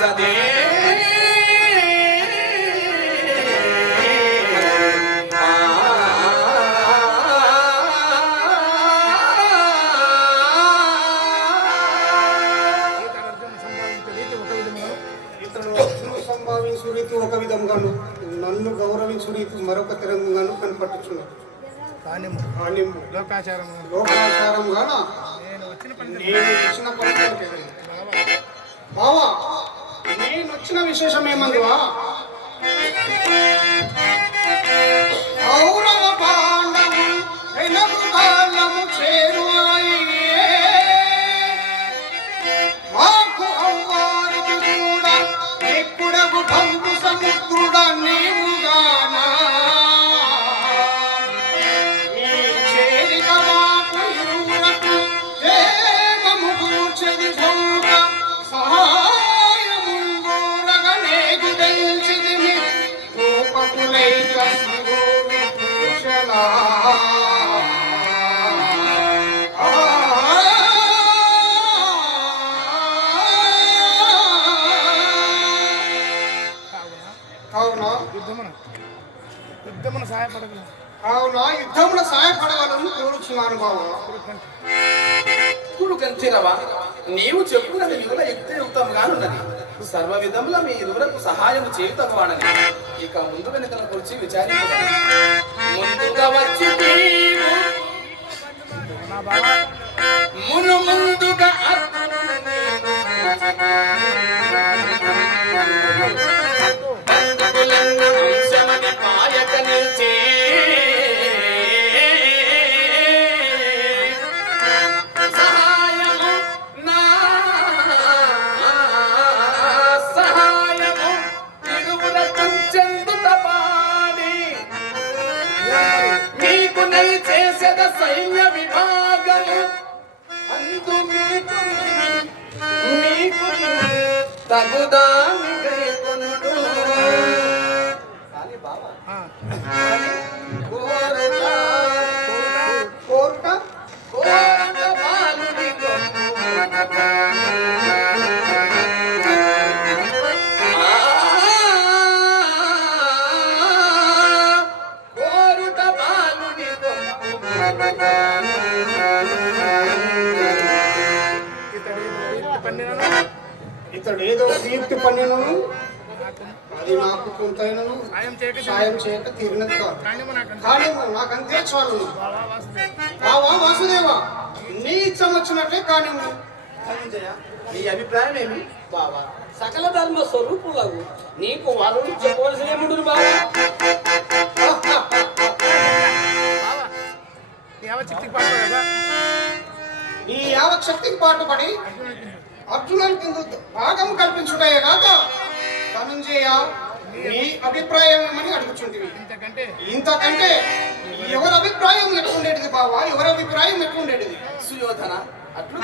వాసదే సంభావించు రీతి ఒక విధంగాను నన్ను గౌరవించు రీతి మరొక తెరంగాను కనపట్టుచున్నాడు కానిము కానీ లోకాచారము లోకాచారంగాన నేను వచ్చిన పని బావా. నచ్చిన విశేషం ఏమందువా? కౌరవ పాండవు వెనకు కాలము చేరువాయే. మాకు అవ్వారికి కూడా యుద్ధమున. యుద్ధమున సహాయపడగలను కావున యుద్ధముల సహాయపడవాలని కోరుచున్నాను బాబా ఇప్పుడు కంచిరవా నీవు చెప్పుకున్నది యుగల యుక్తియుక్తంగానున్నది సర్వ విధముల మీ ఇరువురకు సహాయం చేయుటకు వాడని ఇక ముందు వెనుకల గురించి విచారించు ముందుగా వచ్చి మును ముందుగా సైన్య విభాగము అందు మీకు మీకు తగుదాని గైకొనుడు కానీ బావా ఆ, కోరట కోరుట కోరట బాలుని ఇతడు ఏదో కీర్తి పన్నినను నాకు అది నాకు కొంతైనను సాయం చేయక సాయం చేయక తీరినది కాదు. కానీ నాకంతే చాలు బావా వాసుదేవ. నీ ఇచ్చం వచ్చినట్లే కానీ నీ అభిప్రాయం ఏమి? బావా. సకల ధర్మ స్వరూపులకు నీకు వరుడు చెప్పవలసిన ఏముంటుంది బావా? బావా నీ అవచిత్తికి పాల్పడగా నీ యావత్ శక్తికి పాటుపడి అర్జునునికి భాగం కల్పించుటయే కాక ధనంజయ నీ అభిప్రాయం ఏమని అడుగుచుంటివి? ఇంతకంటే ఇంతకంటే ఎవరి అభిప్రాయం ఎట్లుండేటిది బావా? ఎవరి అభిప్రాయం ఎట్లుండేటిది? సుయోధన అట్లు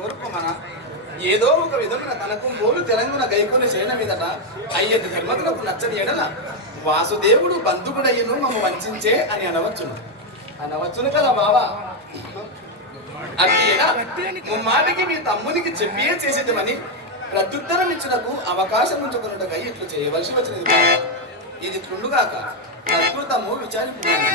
కోరుకోమనా? ఏదో ఒక విధమున తనకు మూలు తెలంగాణ గైకొని చేయడం మీదట అయ్యది ధర్మతులకు నచ్చని ఎడల వాసుదేవుడు బంధుకుడయ్యను మమ్మ వంచే అని అనవచ్చును. అనవచ్చును కదా బావా? అట్లా మాటకి మీ తమ్మునికి చెప్పియే చేసేదమని ప్రత్యుత్తరం ఇచ్చినకు అవకాశం ఉంచుకున్నట్టుగా ఇట్లు చేయవలసి వచ్చినది ఇది తుండుగాక ప్రకృతము విచారించుకున్నాను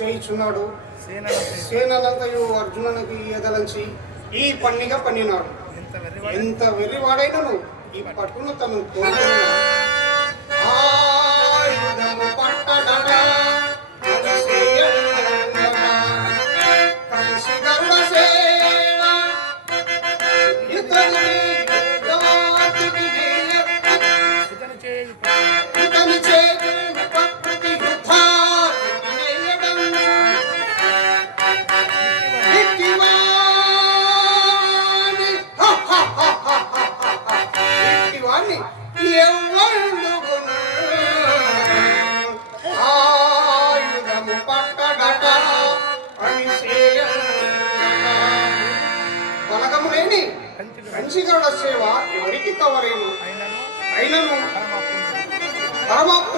చేయుచున్నాడు సేనల సేనలంతయు అర్జునునికి ఎదలంచి ఈ ఎంత వెర్రివాడు ఎంత వెర్రివాడైనను ఈ పట్టును తను కోరుకున్నాడు కంచిగరుడ సేవ ఎవరికి కవరేను? అయినను పరమాత్మ